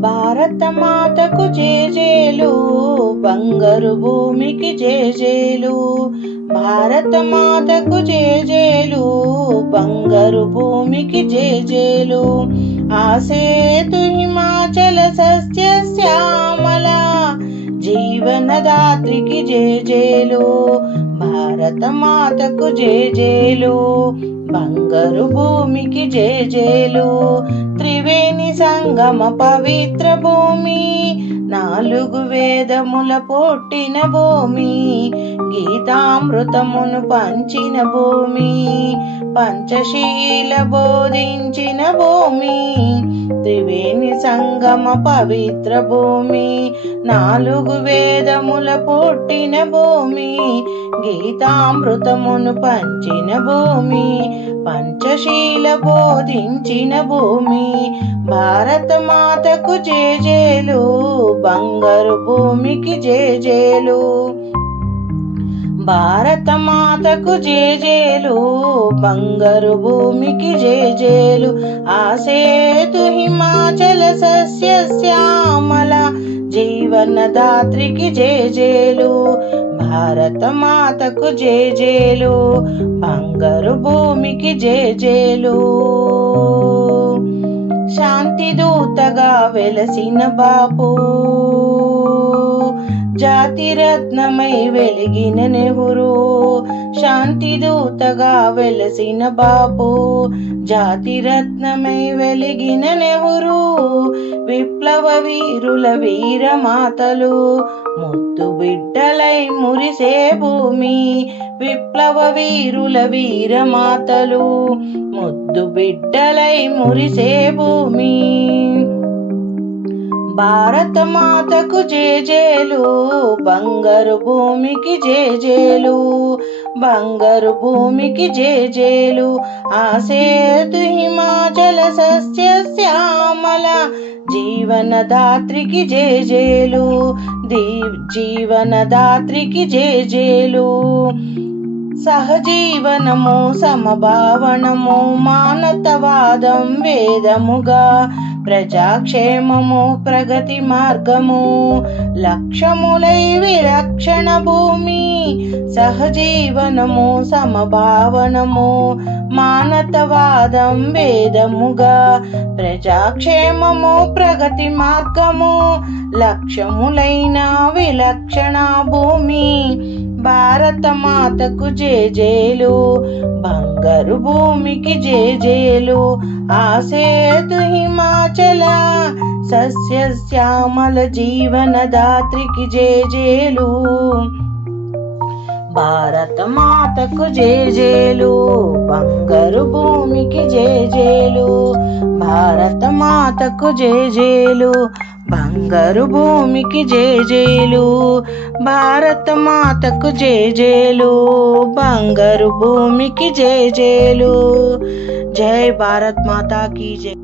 భారత మాతకు జేజేలు బంగారు భూమికి జేజేలు. భారత మాతకు జేజేలు బంగారు భూమికి జేజేలు. ఆసేతు హిమాచల సస్య శ్యామల జీవనదాత్రికి జేజేలు. భారత మాతకు జేజేలు బంగారు భూమికి జేజేలు త్రివేణి సంగమ పవిత్ర భూమి నాలుగు వేదముల పుట్టిన భూమి గీతామృతమును పంచిన భూమి పంచశీల బోధించిన భూమి త్రివేణి సంగమ పవిత్ర భూమి నాలుగు వేదముల పుట్టిన భూమి గీతామృతమును పంచిన భూమి పంచశీల బోధించిన భూమి భారత మాతకు జేజేలు బంగారు భూమికి జేజేలు. భారత మాతకు జేజేలు బంగారు భూమికి జేజేలు ఆసేతు హిమాచల సస్య శ్యామల జీవనదాత్రికి జేజేలు భారత మాతకు జేజేలు బంగారు భూమికి జేజేలు. శాంతి దూతగా వెలసిన బాపు రత్నమై వెలిగిన నెహురు శాంతి దూతగా వెలసిన బాపు జాతి రత్నమై వెలిగిన నెహురు విప్లవ వీరుల వీరమాతలు ముద్దు బిడ్డలై మురిసే భూమి విప్లవ వీరుల వీరమాతలు ముద్దు బిడ్డలై మురిసే భూమి. భారత మాతకు జేజేలు బంగారు భూమికి జేజేలు బంగారు భూమికి జేజేలు ఆసేతు హిమాచల సస్య శ్యామల జీవనదాత్రికి జేజేలు దీ జీవనదాత్రికి జేజేలు. సహజీవనము సమభావనము మానతవాదం వేదముగా ప్రజాక్షేమము ప్రగతి మార్గము లక్ష్యములై విలక్షణ భూమి సహజీవనము సమభావనము మానతవాదం వేదముగా ప్రజాక్షేమము ప్రగతి మార్గము లక్ష్యములైన విలక్షణ భూమి భారత మాతకు జేజేలు బంగారు భూమికి జేజేలు ఆసేతు హిమాచల సస్య శ్యామల జీవనదాత్రికి జేజేలు భారత మాతకు జేజేలు బంగారు భూమికి జేజేలు భారత మాతకు జేజేలు బంగారు భూమికి జేజేలు భారత మాతకు జేజేలు బంగారు భూమికి జేజేలు జై భారత్ మాతాకి జై.